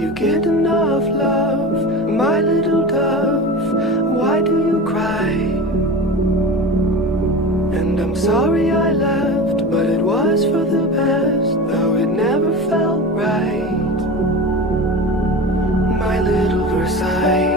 you get enough love, my little dove? Why do you cry? And I'm sorry I left, but it was for the best, though it never felt right. My little Versailles.